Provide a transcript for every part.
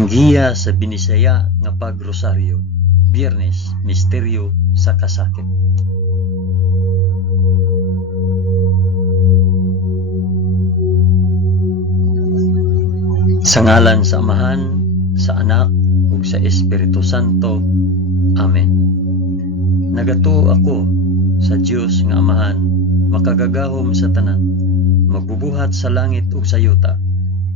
Ang giya sa Binisaya nga pagrosaryo, Biyernes, Misteryo sa Kasakit. Sa ngalan sa Amahan, sa Anak, ug sa Espiritu Santo. Amen. Nagato ako sa Dios nga Amahan, makagagahom sa tanan, magbubuhat sa langit ug sa yuta.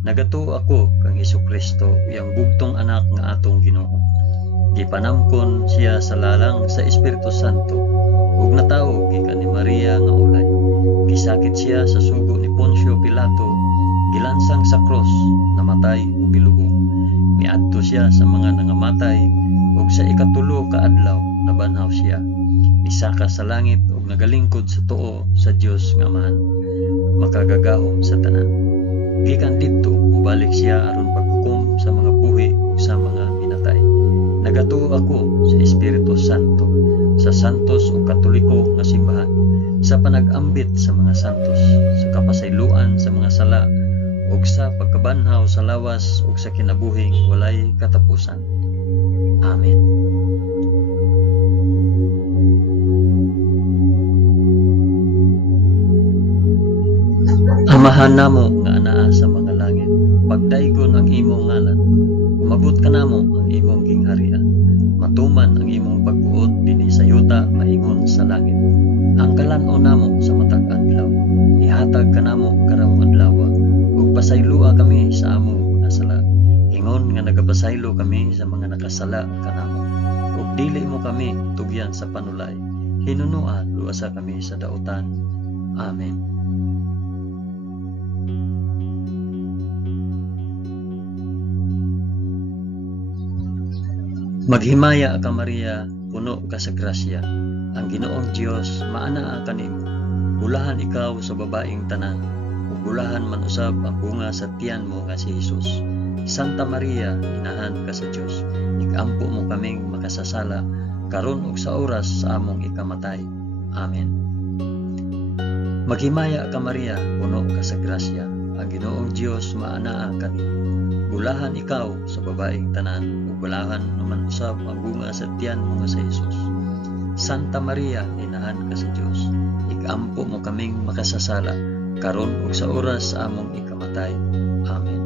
Nagato ako kang Hesukristo, iyang bugtong anak nga atong Ginoo. Gipanamkon siya sa lalang sa Espiritu Santo, ug natawag gikan ni Maria nga ulay. Gisakit siya sa sugo ni Poncio Pilato, gilansang sa cross, namatay ug gilubong. Miadto siya sa mga nangamatay, ug sa ikatulo ka adlaw nabanhaw siya. Isaka sa langit ug nagalingkod sa tuo sa Dios nga Amahan, makagagahom sa tanan. Gikan didto ubalik siya aron paghukom sa mga buhi ug sa mga minatay. Nagato ako sa Espiritu Santo, sa santos ug katoliko nga simbahan, sa panag-ambit sa mga santos, sa kapasayloan sa mga sala, ug sa pagkabanhaw sa lawas ug sa kinabuhing walay katapusan. Amen. Amahan namo nga anaa sa mga langit, pagdaygon ang imong ngalan, umabot ka namo ang imong gingharian, matuman ang imong pagbuot dinhi sa yuta maingon sa langit. Ang kalan-on namo sa matag adlaw, ihatag ka namo karong adlaw, ug pasaylua kami sa among mga sala, ingon nga nagapasaylo kami sa mga nakasala kanamo, ug dili mo kami tugyan sa panulay, hinunua luasa kami sa dautan. Amen. Maghimaya ka Maria, puno ka sa grasya, ang Ginoong Dios maanaa kanimo. Bulahan ikaw sa babaeng tanan, ug bulahan man usab ang bunga sa tiyan mo nga si Hesus. Santa Maria, inahan ka sa Dios, igampo mo kaming makasasala, karon ug sa oras sa among ikamatay. Amen. Maghimaya ka Maria, puno ka sa grasya, ang Ginoong Dios maanaa kanimo. Bulahan ikaw sa babaeng tanan, ug bulahan naman usab ang bunga sa tiyan mo nga sa Hesus. Santa Maria, inahan ka sa Dios, igampo mo kaming makasasala, karon ug sa oras sa among ikamatay. Amen.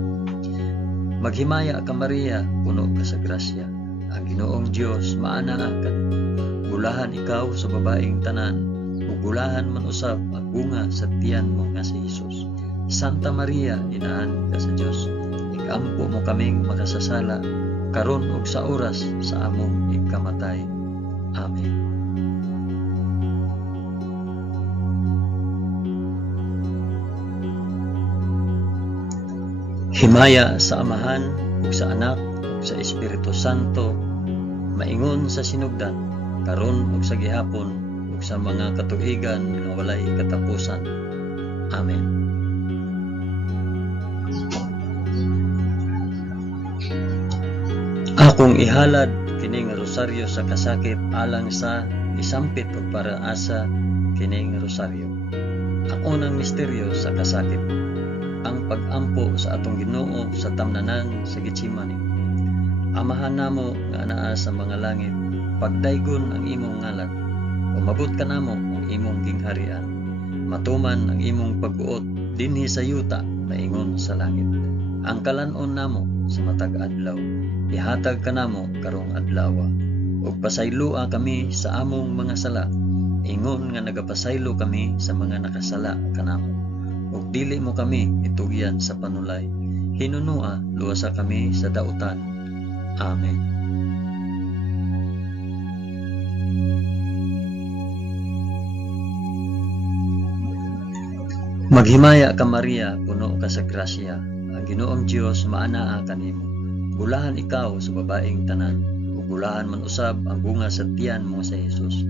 Maghimaya ka Maria, puno ka sa grasya, ang Ginoong Dios maanaa kanimo. Bulahan ikaw sa babaeng tanan, ug bulahan man usab ang bunga sa tiyan mo nga si Hesus. Santa Maria, inahan ka sa Dios, igampo mo kaming makasasala, karon ug sa oras sa among ikamatay. Amen. Himaya sa Amahan ug sa Anak ug sa Espiritu Santo, maingon sa sinugdan, karon ug sa gihapon ug sa mga katuigan nga walay katapusan. Amen. Akong ihalad kining rosaryo sa kasakit alang sa isampit ug paraasa kining rosaryo. Ang unang misteryo sa kasakit, ang pag-ampo sa atong Ginoo sa tamnanan sa Getsemani. Amahan namo nga anaa sa mga langit, pagdaygon ang imong ngalan, umabot ka namo ang imong gingharian, matuman ang imong pagbuot dinhi sa yuta maingon sa langit. Ang kalan-on namo sa matag adlaw, ihatag ka namo karong adlaw, ug pasaylua kami sa among mga sala, ingon nga nagapasaylo kami sa mga nakasala kanamo, ug dili mo kami itugyan sa panulay, hinunua luasa kami sa dautan. Amen. Maghimaya ka Maria, puno ka sa grasya, ang Ginoong Dios maanaa kanimo. Bulahan ikaw sa babaeng tanan, ug bulahan man usab ang bunga sa tiyan mo sa Hesus.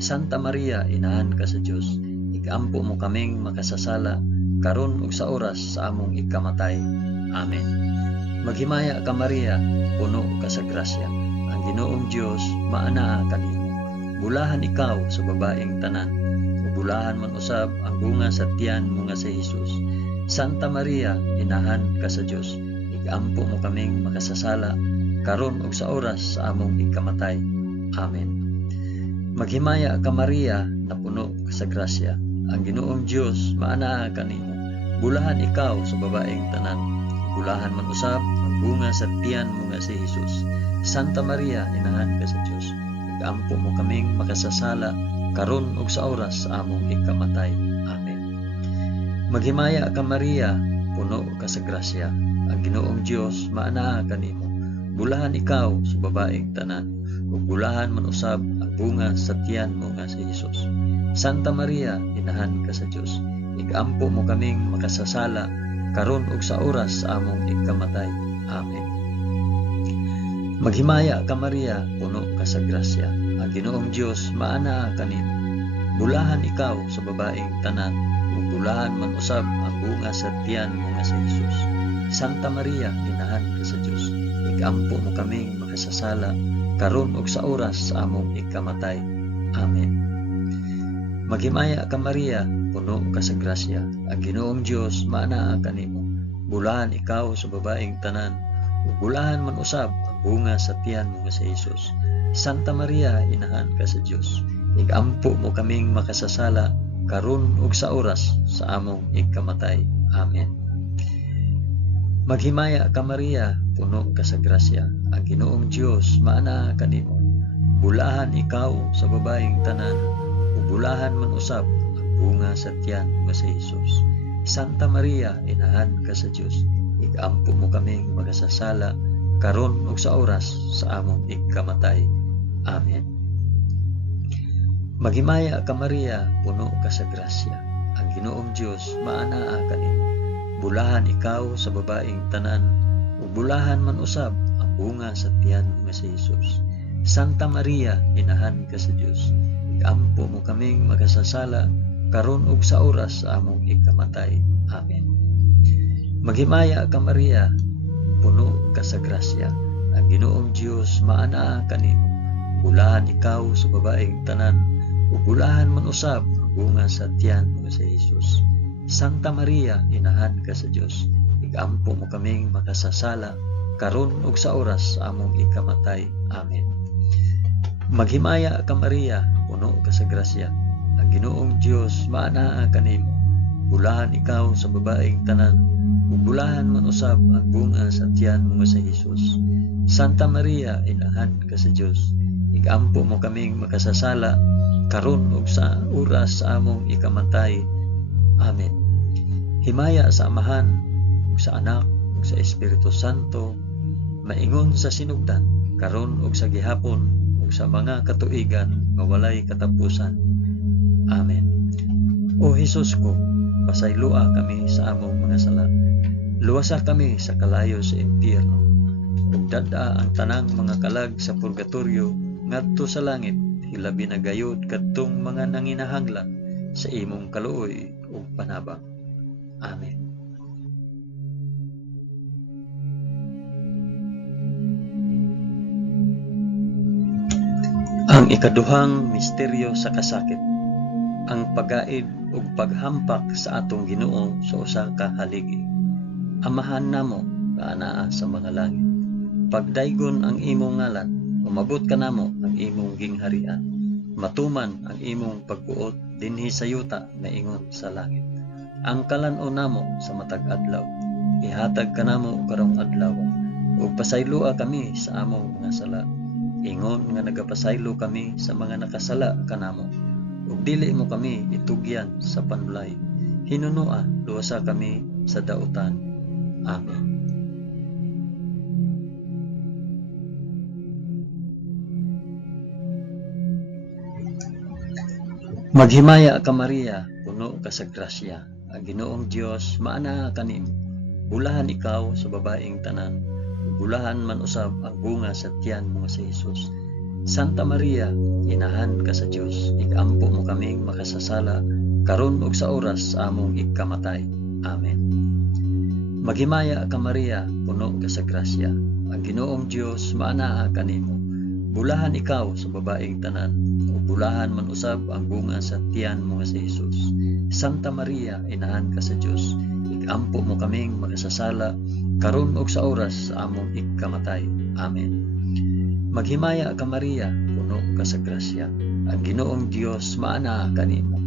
Santa Maria, inahan ka sa Dios, igampo mo kaming makasasala, karon ug sa oras sa among ikamatay. Amen. Maghimaya ka Maria, puno ka sa grasya, ang Ginoong Dios maanaa kanimo. Bulahan ikaw sa babaeng tanan, ug bulahan man usab ang bunga sa tiyan mo nga si Hesus. Santa Maria, inahan ka sa Dios, igampo mo kaming makasasala, karon ug sa oras sa among ikamatay. Amen. Maghimaya ka Maria, na puno ka sa grasya. Ang Ginoong Dios maanaa kanimo. Bulahan ikaw sa babaeng tanan. Bulahan man usab ang bunga sa tiyan mo nga si Jesus. Santa Maria, inahan ka sa Dios. Igampo mo kaming makasasala, karon ug sa oras sa among ikamatay. Amen. Maghimaya ka Maria, puno ka sa grasya. Ang Ginoong Dios maanaa kanimo. Bulahan ikaw sa babaeng tanan, ug bulahan man usab ang bunga sa tiyan mo nga si Jesus. Santa Maria, inahan ka sa Dios. Igampo mo kaming makasasala, karon ug sa oras sa among ikamatay. Amen. Maghimaya ka Maria, puno ka sa grasya. Ang Ginoong Dios maanaa kanimo. Bulahan ikaw sa babaeng tanan, ug bulahan man usab ang bunga sa tiyan mo nga si Jesus. Santa Maria, inahan ka sa Dios. Igampo mo kaming makasasala, karon ug sa oras sa among ikamatay. Amen. Maghimaya ka Maria, puno ka sa grasya. Ang Ginoong Dios maanaa kanimo. Bulahan ikaw sa babaeng tanan, ug bulahan man usab ang bunga sa tiyan mo nga si Jesus. Santa Maria, inahan ka sa Dios. Igampo mo kaming makasasala, karon ug sa oras sa among ikamatay. Amen. Maghimaya ka Maria, puno ka sa grasya. Ang Ginoong Dios maanaa kanimo. Bulahan ikaw sa babaeng tanan, ug bulahan man usab ang bunga sa tiyan mo si Jesus. Santa Maria, inahan ka sa Dios. Igampo mo kaming makasasala, karon ug sa oras sa among ikamatay. Amen. Maghimaya ka Maria, puno ka sa grasya. Ang Ginoong Dios maanaa kanimo. Bulahan ikaw sa babaeng tanan, ug bulahan man usab ang bunga sa tiyan mo nga si Jesus. Santa Maria, inahan ka sa Dios. Igampo mo kaming makasasala, karon ug sa oras sa among ikamatay. Amen. Maghimaya ka Maria, puno ka sa grasya. Ang Ginoong Dios maanaa kanimo. Bulahan ikaw sa babaeng tanan, ug bulahan man usab ang bunga sa tiyan mo nga si Jesus. Santa Maria, inahan ka sa Dios. Igampo mo kaming makasasala, karon ug sa oras sa among ikamatay. Amen. Maghimaya ka Maria, puno ka sa grasya. Ang Ginoong Dios maanaa kanimo. Bulahan ikaw sa babaeng tanan, ug bulahan man usab ang bunga sa tiyan mo nga si Jesus. Santa Maria, inahan ka sa Dios. Igampo mo kaming makasasala, karon ug sa oras sa among ikamatay. Amen. Himaya sa Amahan, ug sa Anak, ug sa Espiritu Santo, maingon sa sinugdan, karon ug sa gihapon, ug sa mga katuigan nga walay katapusan. Amen. O Hesus ko, pasaylua kami sa among mga sala. Luwasa kami sa kalayo sa impyerno, ug dad-a ang tanang mga kalag sa purgatorio ngadto sa langit, hilabi na gayud kadtong mga nanginahanglan sa imong kaluoy ug panabang. Amen. Ang ikaduhang misteryo sa kasakit, ang pagaid ug paghampak sa atong Ginoo sa usa ka haligi. Amahan namo nga anaa sa mga langit, pagdaygon ang imong ngalan, umabot ka namo ang imong gingharian, matuman ang imong pagbuot dinhi sa yuta na ingon sa langit. Ang kalan-o namo sa matag adlaw, ihatag ka namo karong adlaw, ug pasaylua kami sa among mga sala, ingon nga nagapasaylo kami sa mga nakasala kanamo, ug dili mo kami itugyan sa panulay, hinunua luwasa kami sa dautan. Amen. Maghimaya ka Maria, puno ka sa grasya. Ang Ginoong Dios maanaa kanimo. Bulahan ikaw sa babaeng tanan, bulahan man usab ang bunga sa tiyan mo si Jesus. Santa Maria, inahan ka sa Dios. Igampo mo kaming makasasala, karon ug sa oras sa among ikamatay. Amen. Maghimaya ka Maria, puno ka sa grasya. Ang Ginoong Dios maanaa kanimo. Bulahan ikaw sa babaeng tanan, ug bulahan man usab ang bunga sa tiyan mo nga si Hesus. Santa Maria, inahan ka sa Dios, igampo mo kaming makasasala karon ug sa oras sa among ikamatay. Amen. Maghimaya ka Maria, puno ka sa grasya. Ang Ginoong Dios maana kanimo.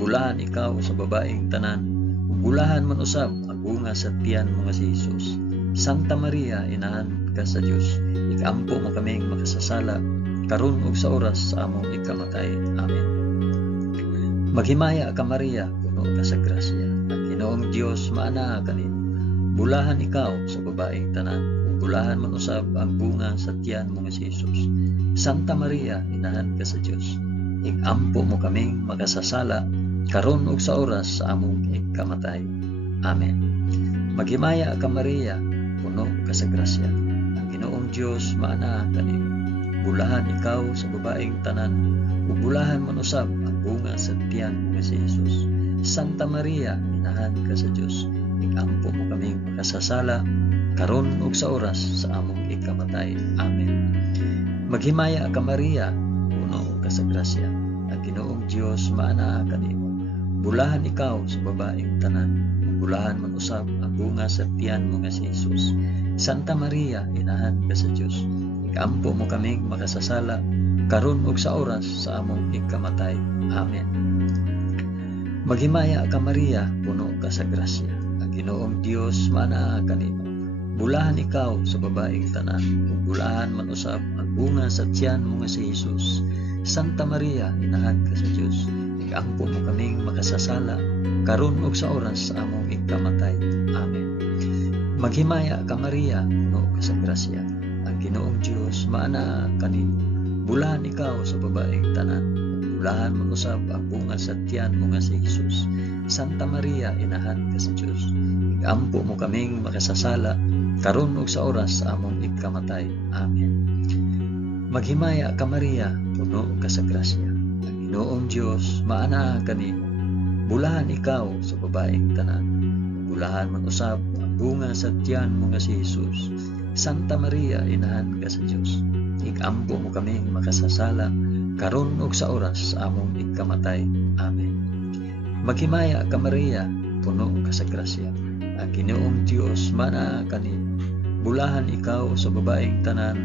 Bulahan ikaw sa babaeng tanan, ug bulahan man usab ang bunga sa tiyan mo nga si Hesus. Santa Maria, inahan ka sa Dios, igampo mo kaming makasasala karon ug sa oras sa among ikamatay. Amen. Maghimaya ka Maria, puno ka sa grasya. Ang Ginoong Dios maana kanimo. Bulahan ikaw sa babaeng tanan, ug bulahan man usab ang bunga sa tiyan mo nga si Hesus. Santa Maria, inahan ka sa Dios, igampo mo kaming makasasala karon ug sa oras sa among ikamatay. Amen. Maghimaya ka Maria, puno ka sa grasya. Ang Ginoong Dios maana kanimo. Bulahan ikaw sa babaeng tanan, ug bulahan man usab ang bunga sa tiyan mo nga si Hesus. Santa Maria, inahan ka sa Dios, igampo mo kaming makasasala karon ug sa oras sa among ikamatay. Amen. Maghimaya ka Maria, puno ka sa grasya. Ang Ginoong Dios maana kanimo. Bulahan ikaw sa babaeng tanan, ug bulahan man usab ang bunga sa tiyan mo nga si Hesus. Santa Maria, inahan ka sa Dios, igampo mo kaming makasasala karon ug sa oras sa among ikamatay. Amen. Maghimaya ka Maria, puno ka sa grasya. Ang Ginoong Dios maana kanimo. Bulahan ikaw sa babaeng tanan, ug bulahan man usab ang bunga sa tiyan mo nga si Hesus. Santa Maria, inahan ka sa Dios, igampo mo kaming makasasala karon ug sa oras sa among ikamatay. Amen. Maghimaya ka Maria, puno ka sa grasya. Ang Ginoong Dios maana kanimo. Bulahan ikaw sa babaeng tanan, bulahan man usab ang bunga sa tiyan mo nga si Hesus. Santa Maria, inahan ka sa Dios, igampo mo kaming makasasala karon ug sa oras sa among ikamatay. Amen. Maghimaya ka Maria, puno ka sa grasya. Ang Ginoong Dios maana kanimo. Bulahan ikaw sa babaeng tanan, bulahan man usab ang bunga sa tiyan mo nga si Hesus. Santa Maria, inahan ka sa Dios, igampo mo kaming makasasala karon ug sa oras sa among ikamatay. Amen. Maghimaya ka Maria, puno ka sa grasya. Ang Ginoong Dios maana kanimo. Bulahan ikaw sa babaeng tanan,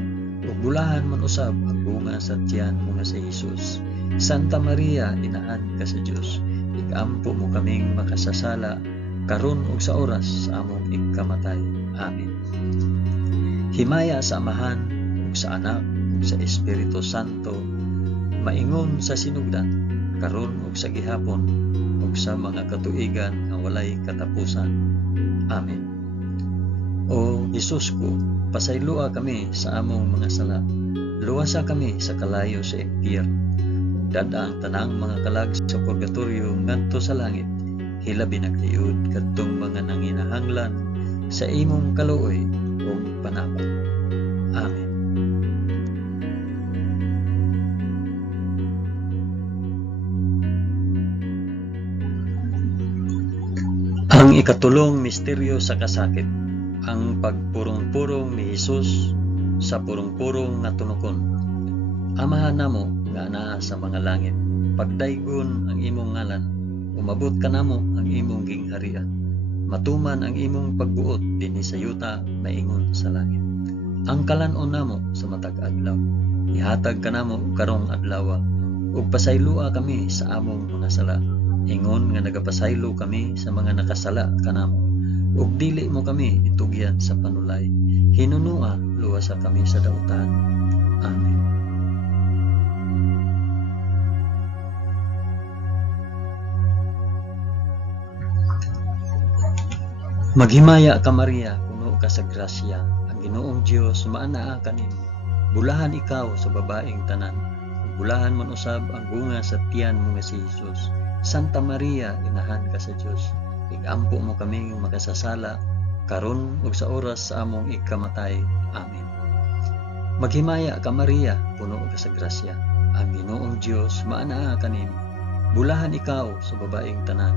ug bulahan man usab ang bunga sa tiyan mo nga si Hesus. Santa Maria, inahan ka sa Dios, igampo mo kaming makasasala karon ug sa oras sa among ikamatay. Amen. Himaya sa Amahan ug sa Anak ug sa Espiritu Santo, maingon sa sinugdan karon ug sa gihapon ug sa mga katuigan nga walay katapusan. Amen. O Hesus ko, pasaylua kami sa among mga sala. Luwasa kami sa kalayo sa impyerno. Dada ang tanang mga kalag sa purgatorio ngadto sa langit. Hilabi na kayud kadtong mga nanginahanglan sa imong kaluoy ug panabang. Amen. Ang ikatulong misteryo sa kasakit, ang pagpurong-purong ni Hesus sa purong-purong nga tunokon. Amahan namo nga naa sa mga langit, pagdaygon ang imong ngalan, umabot ka namo ang imong gingharian. Matuman ang imong pagbuot dinhi sa yuta maingon sa langit. Ang kalan-on namo sa matag adlaw, ihatag ka namo karong adlaw, ug pasaylua kami sa among mga sala. Ingon nga nagapasaylo kami sa mga nakasala kanamo, ug dili mo kami itugyan sa panulay. Hinunua luwasa kami sa dautan. Amen. Maghimaya ka Maria, puno ka sa grasya. Ang Ginoong Dios maanaa kanimo. Bulahan ikaw sa babaeng tanan, ug bulahan man usab ang bunga sa tiyan mo nga si Hesus. Santa Maria, inahan ka sa Dios, igampo mo kaming makasasala karon ug sa oras sa among ikamatay. Amen. Maghimaya ka Maria, puno ka sa grasya. Ang Ginoong Dios maanaa kanimo. Bulahan ikaw sa babaeng tanan,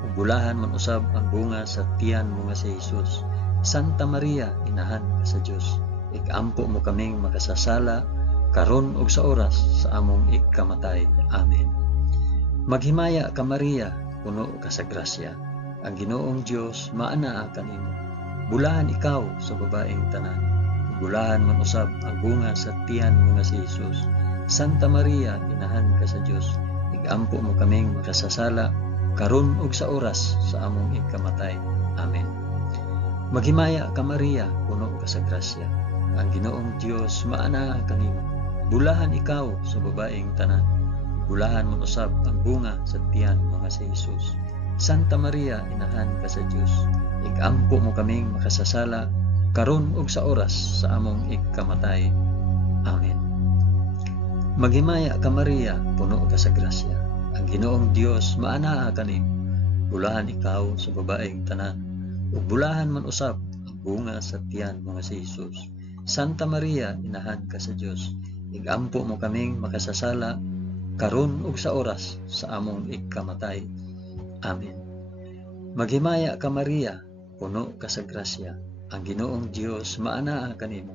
ug bulahan man usab ang bunga sa tiyan mo nga si Hesus. Santa Maria, inahan ka sa Dios, igampo mo kaming makasasala karon ug sa oras sa among ikamatay. Amen. Maghimaya ka Maria, puno ka sa grasya. Ang Ginoong Dios maanaa kanimo. Bulahan ikaw sa babaeng tanan. Bulahan man usab ang bunga sa tiyan mo nga si Jesus. Santa Maria, inahan ka sa Dios. Igampo mo kaming makasasala karon ug sa oras sa among ikamatay. Amen. Maghimaya ka Maria, puno ka sa grasya. Ang Ginoong Dios maanaa kanimo. Bulahan ikaw sa babaeng tanan. Bulahan man usab ang bunga sa tiyan mo nga si Jesus. Santa Maria, inahan ka sa Dios. Igampo mo kaming makasasala karon ug sa oras sa among ikamatay. Amen. Maghimaya ka Maria, puno ka sa grasya. Ang Ginoong Dios maanaa kanimo. Bulahan ikaw sa babaeng tanan. Ug bulahan man usab ang bunga sa tiyan mo nga si Jesus. Santa Maria, inahan ka sa Dios. Igampo mo kaming makasasala karon ug sa oras sa among ikamatay. Amen. Maghimaya ka Maria, puno ka sa grasya. Ang Ginoong Dios maanaa kanimo.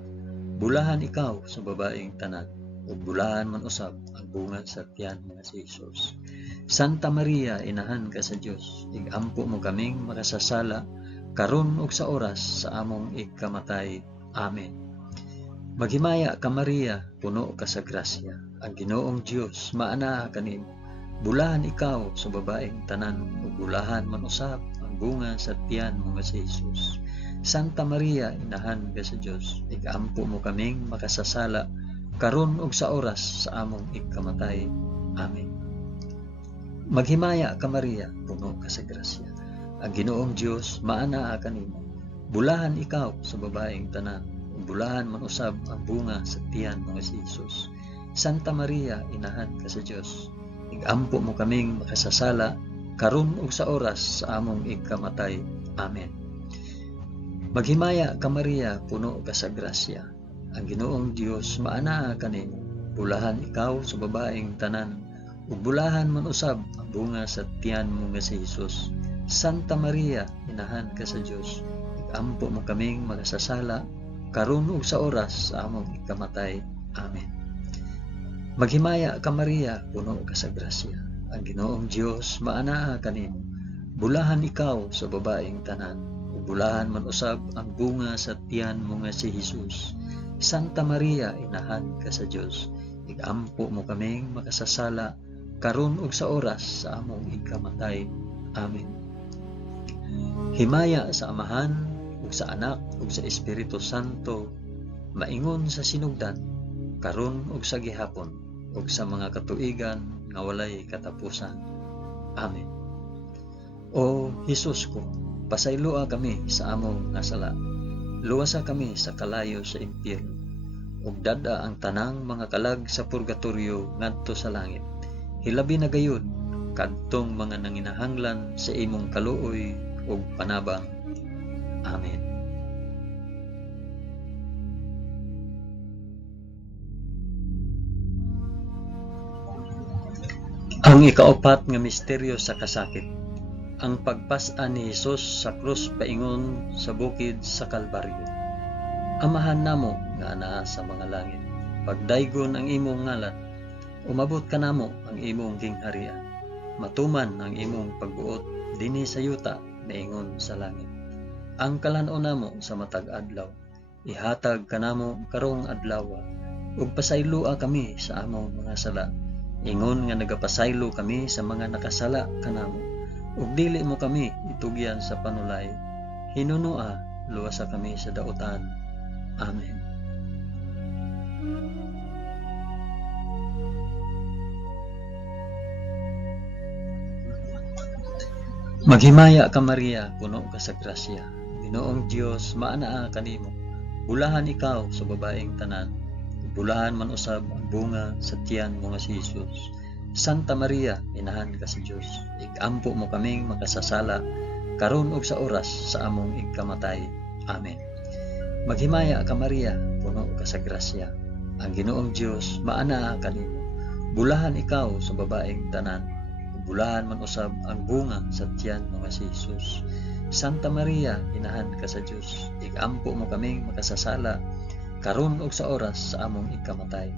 Bulahan ikaw sa babaeng tanan. Ug bulahan man usab ang bunga sa tiyan nga si Jesus. Santa Maria, inahan ka sa Dios. Igampo mo kaming makasasala karon ug sa oras sa among ikamatay. Amen. Maghimaya ka Maria, puno ka sa grasya. Ang Ginoong Dios maanaa kanimo. Bulahan ikaw sa babaeng tanan. Ug bulahan man usab ang bunga sa tiyan mo nga si Jesus. Santa Maria, inahan ka sa Dios. Igampo mo kaming makasasala karon ug sa oras sa among ikamatay. Amen. Maghimaya ka Maria, puno ka sa grasya. Ang Ginoong Dios maanaa kanimo. Bulahan ikaw sa babaeng tanan. Bulahan man usab ang bunga sa tiyan mo nga si Jesus. Santa Maria, inahan ka sa Dios. Igampo mo kaming makasasala karon ug sa oras sa among ikamatay. Amen. Maghimaya ka Maria, puno ka sa grasya. Ang Ginoong Dios maanaa kanimo. Bulahan ikaw sa babaeng tanan. Ug bulahan man usab ang bunga sa tiyan mo nga si Jesus. Santa Maria, inahan ka sa Dios. Igampo mo kaming makasasala karon ug sa oras sa among ikamatay. Amen. Maghimaya ka Maria, puno ka sa grasya. Ang Ginoong Dios maanaa kanimo. Bulahan ikaw sa babaeng tanan. Ug bulahan man usab ang bunga sa tiyan mo nga si Jesus. Santa Maria, inahan ka sa Dios. Igampo mo kaming makasasala karon ug sa oras sa among ikamatay. Amen. Himaya sa Amahan ug sa Anak ug sa Espiritu Santo, maingon sa sinugdan, karon ug sa gihapon, ug sa mga katuigan nga walay katapusan. Amen. O Hesus ko, pasayloa kami sa among nasala. Luwasa kami sa kalayo sa impyerno, ug dada ang tanang mga kalag sa purgatorio ngadto sa langit. Hilabi na gayud kadtong mga nanginahanglan sa imong kaluoy ug panabang. Amen. Ang ikaapat nga misteryo sa kasakit, ang pagpas-an ni Hesus sa krus paingon sa bukid sa Kalbaryo. Amahan namo nga anaa sa mga langit, pagdaygon ang imong ngalan, umabot ka namo ang imong gingharian, matuman ang imong pagbuot dinhi sa yuta naingon sa langit. Ang kalan-on namo sa matag adlaw, ihatag kanamo karong adlaw, ug pasaylua kami sa among mga sala, ingon nga nagapasaylo kami sa mga nakasala kanamo, ug dili mo kami itugyan sa panulay, hinunua luwasa kami sa dautan. Amen. Maghimaya ka Maria, puno ka sa grasya. Ginoong Dios maanaa kanimo. Bulahan ikaw sa babaeng tanan. Bulahan man usab ang bunga sa tiyan mo nga si Jesus. Santa Maria, inahan ka sa Dios. Igampo mo kaming makasasala karon ug sa oras sa among ikamatay. Amen. Maghimaya ka Maria, puno ka sa grasya. Ang Ginoong Dios maanaa kanimo. Bulahan ikaw sa babaeng tanan. Bulahan man usab ang bunga sa tiyan mo nga si Jesus. Santa Maria, inahan ka sa Dios. Igampo mo kaming makasasala karon ug sa oras sa among ikamatay.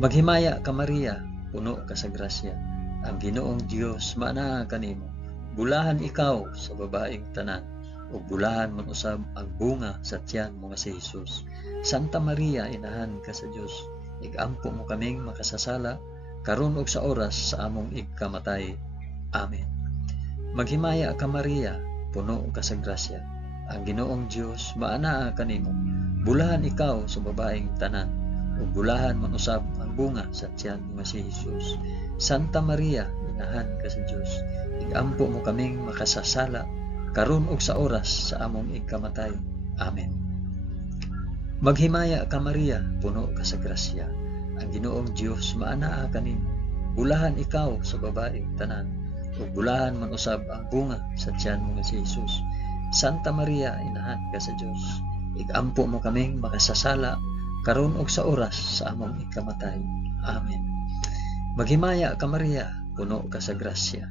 Maghimaya ka Maria, puno ka sa grasya. Ang Ginoong Dios maanaa kanimo. Bulahan ikaw sa babaeng tanan, ug bulahan man usab ang bunga sa tiyan mo nga si Hesus. Santa Maria, inahan ka sa Dios, igampo mo kaming makasasala karon ug sa oras sa among igkamatay. Amen. Maghimaya ka Maria, puno ka sa grasya. Ang Ginoong Dios maanaa kanimo. Bulahan ikaw sa babaeng tanan, ug bulahan man usab ang bunga sa tiyan mo nga si Hesus. Santa Maria, inahan ka sa Dios, igampo mo kaming makasasala karon ug sa oras sa among igkamatay. Amen. Maghimaya ka Maria, puno ka sa grasya. Ang Ginoong Dios maanaa kanimo. Bulahan ikaw sa babaeng tanan, ug bulahan man usab ang bunga sa tiyan mo nga si Hesus. Santa Maria, inahan ka sa Dios, igampo mo kaming makasasala karon ug sa oras sa among igkamatay. Amen. Maghimaya ka Maria, puno ka sa grasya.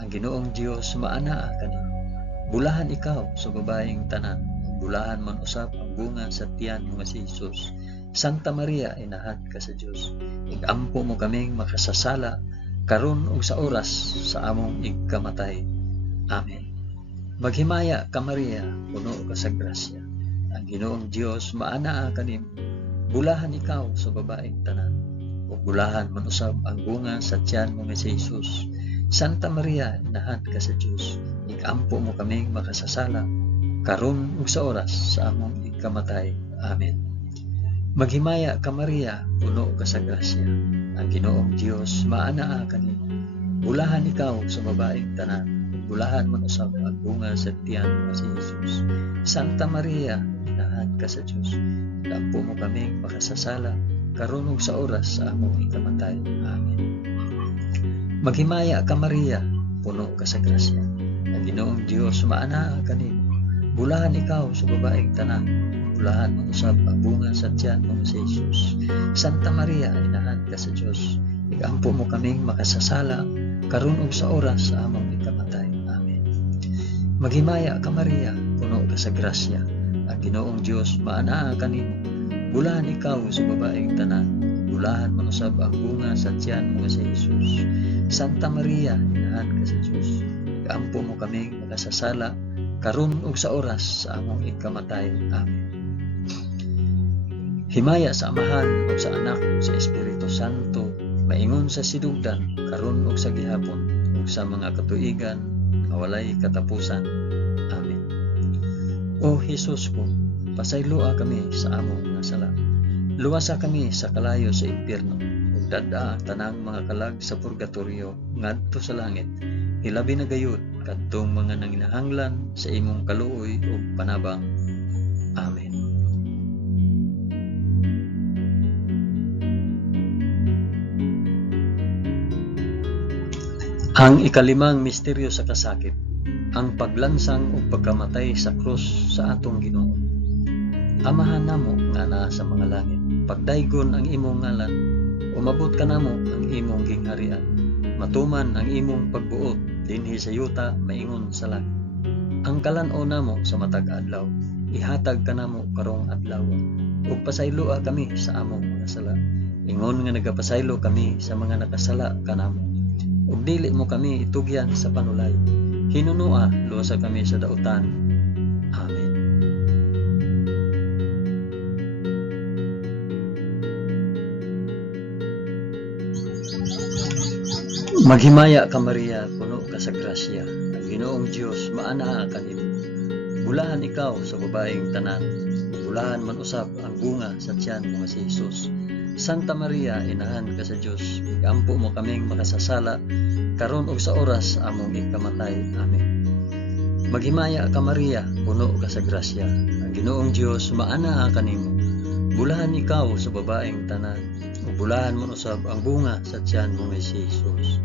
Ang Ginoong Dios maanaa kanimo. Bulahan ikaw sa babaeng tanan, bulahan man usab ang bunga sa tiyan mo nga si Hesus. Santa Maria, inahan ka sa Dios, igampo mo kaming makasasala karon ug sa oras sa among igkamatay. Amen. Maghimaya ka Maria, puno ka sa grasya. Ang Ginoong Dios maanaa kanimo. Bulahan ikaw sa babaeng tanan, ug bulahan man usab ang bunga sa tiyan mo nga si Hesus. Santa Maria, inahan ka sa Dios, igampo mo kaming makasasala karon ug sa oras sa among igkamatay. Amen. Maghimaya ka Maria, puno ka sa grasya. Ang Ginoong Dios maanaa kanimo. Bulahan ikaw sa babaeng tanan, bulahan man usab ang bunga sa tiyan mo nga si Hesus. Santa Maria, inahan ka sa Dios, igampo mo kaming makasasala karon ug sa oras sa among igkamatay. Amen. Maghimaya ka Maria, puno ka sa grasya. Ang Ginoong Dios maanaa kanimo. Bulahan ikaw sa babaeng tanan, bulahan man usab ang bunga sa tiyan mo nga si Hesus. Santa Maria, inahan ka sa Dios, igampo mo kaming makasasala karon ug sa oras sa among igkamatay. Amen. Maghimaya ka Maria, puno ka sa grasya. Ang Ginoong Dios maanaa kanimo. Bulahan ikaw sa babaeng tanan, bulahan man usab ang bunga sa tiyan mo nga si Hesus. Santa Maria, inahan ka sa Dios, igampo mo kaming makasasala karon ug sa oras sa among igkamatay. Amen. Himaya sa Amahan ug sa Anak ug sa Espiritu Santo, maingon sa sidugdan karon ug sa gihapon ug sa mga katuigan nga walay katapusan. Amen. O Hesus ko, pasayloa kami sa among mga sala. Luwasa kami sa kalayo sa impyerno, ug dad-a ang tanang mga kalag sa purgatorio ngadto sa langit. Hilabi na gayud kadtong mga nanginahanglan sa imong kaluoy ug panabang. Amen. Ang ikalimang misteryo sa kasakit, ang paglansang ug pagkamatay sa krus sa atong Ginoo. Amahan namo nga naa sa mga langit, pagdaygon ang imong ngalan, umabot ka namo ang imong gingharian, matuman ang imong pagbuot dinhi sa yuta maingon sa langit. Ang kalan-o namo sa matag adlaw, ihatag ka namo karong adlaw, ug pasayloa kami sa among mga sala, ingon nga nagapasaylo kami sa mga nakasala kanamo. Ug dili mo kami itugyan sa panulay, hinunua luwasa kami sa dautan. Amen. Maghimaya ka Maria, puno ka sa grasya. Ang Ginoong Dios maanaa kanimo. Bulahan ikaw sa babaeng tanan, bulahan man usab ang bunga sa tiyan mo nga si Hesus. Santa Maria, inahan ka sa Dios, igampo mo kaming makasasala karon ug sa oras among igkamatay. Amen. Maghimaya ka Maria, puno ka sa grasya. Ang Ginoong Dios maanaa kanimo. Bulahan ikaw sa babaeng tanan, ug bulahan man usab ang bunga sa tiyan mo nga si Hesus.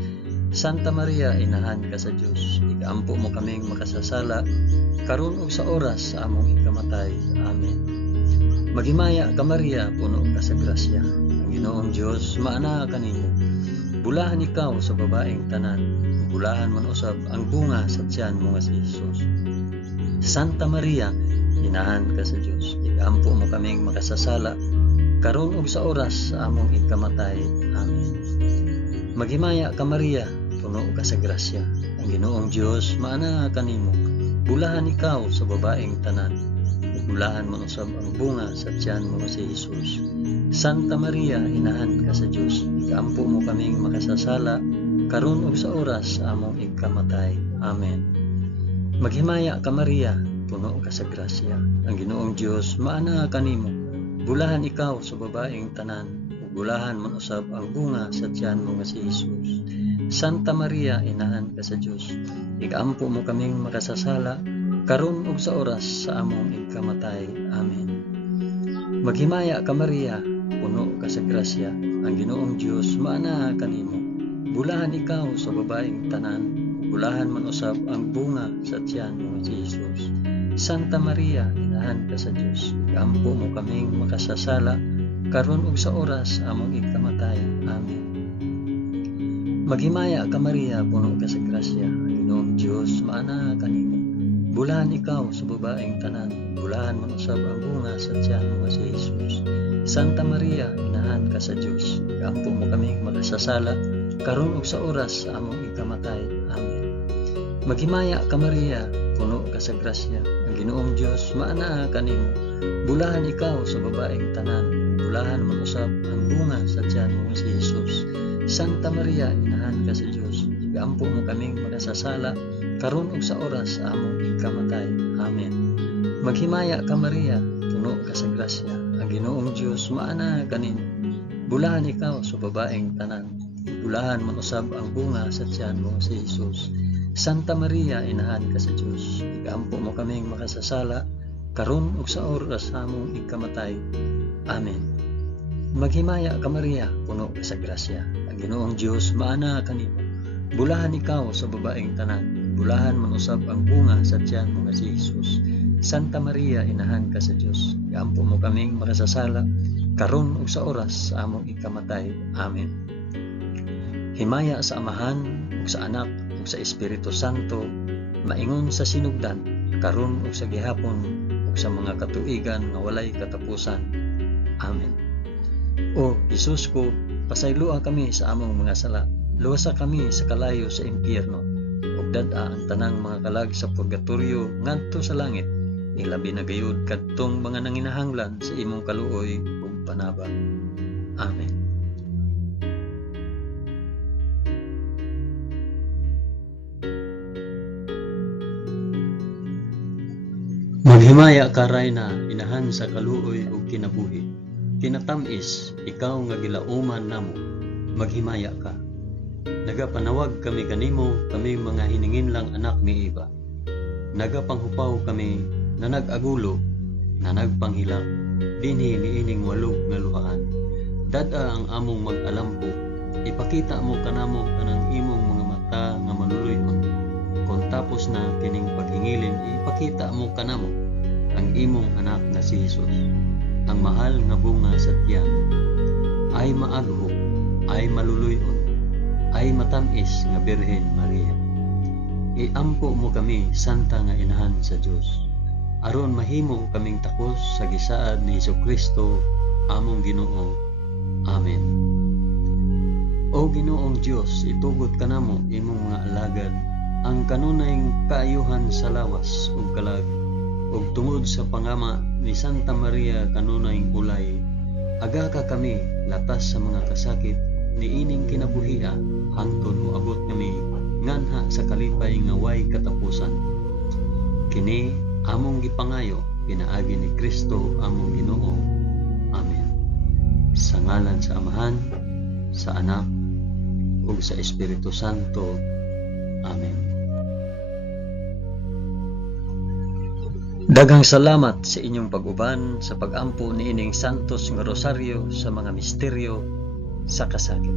Santa Maria, inahan ka sa Dios, igampo mo kaming makasasala karon ug sa oras sa among igkamatay. Amen. Maghimaya ka Maria, puno ka sa grasya. Ang Ginoong Dios maanaa kanimo. Bulahan ikaw sa babaeng tanan, bulahan man usab ang bunga sa tiyan mo nga si Hesus. Santa Maria, inahan ka sa Dios, igampo mo kaming makasasala karon ug sa oras sa among ikamatay. Amen. Maghimaya ka Maria, puno ka sa grasya. Ang Ginoong Dios maana kanimo. Bulahan ikaw sa babaeng tanan. Bulahan mo usab ang bunga sa tiyan mo si Jesus. Santa Maria, inahan ka sa Dios. Ikaampo mo kaming makasasala karon ug sa oras sa among ikamatay. Amen. Maghimaya ka Maria, puno ka sa grasya. Ang Ginoong Dios maana kanimo. Bulahan ikaw sa babaeng tanan. Bulahan man usab ang bunga sa tiyan mo nga si Jesus. Santa Maria, inahan ka sa Dios. Ikaampo mo kaming makasasala karon ug sa oras sa among ikamatay. Amen. Maghimaya ka Maria, puno ka sa grasya. Ang Ginoong Dios maana kanimo. Bulahan ikaw sa babaeng tanan. Bulahan man usab ang bunga sa tiyan mo nga si Jesus. Santa Maria, inahan ka sa Dios. Ikaampo mo kaming makasasala karon ug sa oras sa among ikamatay. Amen. Maghimaya ka Maria, puno ka sa grasya. Ang Ginoong Dios maana kanimo. Bulahan ikaw sa babaeng tanan. Bulahan man usab ang bunga sa tiyan mo nga si Jesus. Santa Maria, inahan ka sa Dios. Ikaampo mo kaming makasasala karon ug sa oras sa among ikamatay. Amen. Maghimaya ka Maria, puno ka sa grasya. Ang Ginoong Dios maana kanimo. Bulahan ikaw sa babaeng tanan. Bulahan man usab ang bunga sa tiyan mo nga si Jesus. Santa Maria, inahan ka sa Dios. Igaampo mo kaming makasasala karon ug sa oras sa among ikamatay. Amen. Maghimaya ka Maria, puno ka sa grasya. Ang Ginoong Dios maana kanimo. Bulahan ikaw sa babaeng tanan. Bulahan man usab ang bunga sa tiyan mo nga si Jesus. Santa Maria, inahan ka sa Dios. Igaampo mo kaming makasasala karon ug sa oras sa among ikamatay. Amen. Maghimaya ka Maria, puno ka sa grasya. Ang Ginoong Dios maana kanimo. Bulahan ikaw sa babaeng tanan. Bulahan man usab ang bunga sa tiyan mo nga si Jesus. Santa Maria, inahan ka sa Dios. Igaampo mo kaming makasasala karon ug sa oras sa among ikamatay. Amen. Himaya sa Amahan ug sa Anak ug sa Espiritu Santo, maingon sa sinugdan, karon ug sa gihapon ug sa mga katuigan nga walay katapusan. Amen. O Jesus ko, pasayloa kami sa among mga sala. Luwasa kami sa kalayo sa impyerno. Ug dad-a ang tanang mga kalag sa purgatorio ngadto sa langit. Ilabi na gayud kadtong mga nanginahanglan sa imong kaluoy ug panabang. Amen. Maghimaya ka Rayna, inahan sa kaluoy ug kinabuhi. Kinatamis, ikaw nga gilauman namo. Maghimaya ka. Nagapanawag kami kanimo, kami mga hininginlang anak ni Eva. Nagapanghupaw kami na nag-agulo, na nagpanghilak, dinhi niining walog nga luhaan. Dad-a ang among mag-alampo, ipakita mo kanamo kanang imong mga mata nga maluluyon. Kung tapos na kining paghingilin, ipakita mo kanamo ang imong anak na si Jesus. Ang mahal nga bunga sa tiyan ay maagho, ay maluluyon, ay matamis nga Birhen Maria. Iampo mo kami, Santa nga Inahan sa Dios, aron mahimo kaming takos sa gisaad ni Jesucristo among Ginoo. Amen. O Ginoong Dios, itugot kanamo imong mga alagad ang kanunayng kaayuhan sa lawas ug kalag, ug tungod sa pangama ni Santa Maria kanunayng ulay, aga ka kami latas sa mga kasakit niining kinabuhia hangtod moabot kami nganha sa kalipay nga way katapusan. Kini among gipangayo pinaagi ni Kristo among Ginoo. Amen. Sa ngalan sa Amahan, sa Anak, ug sa Espiritu Santo. Amen. Daghang salamat sa inyong pag-uban sa pag-ampo niining santos nga rosaryo sa mga misteryo sa kasakit.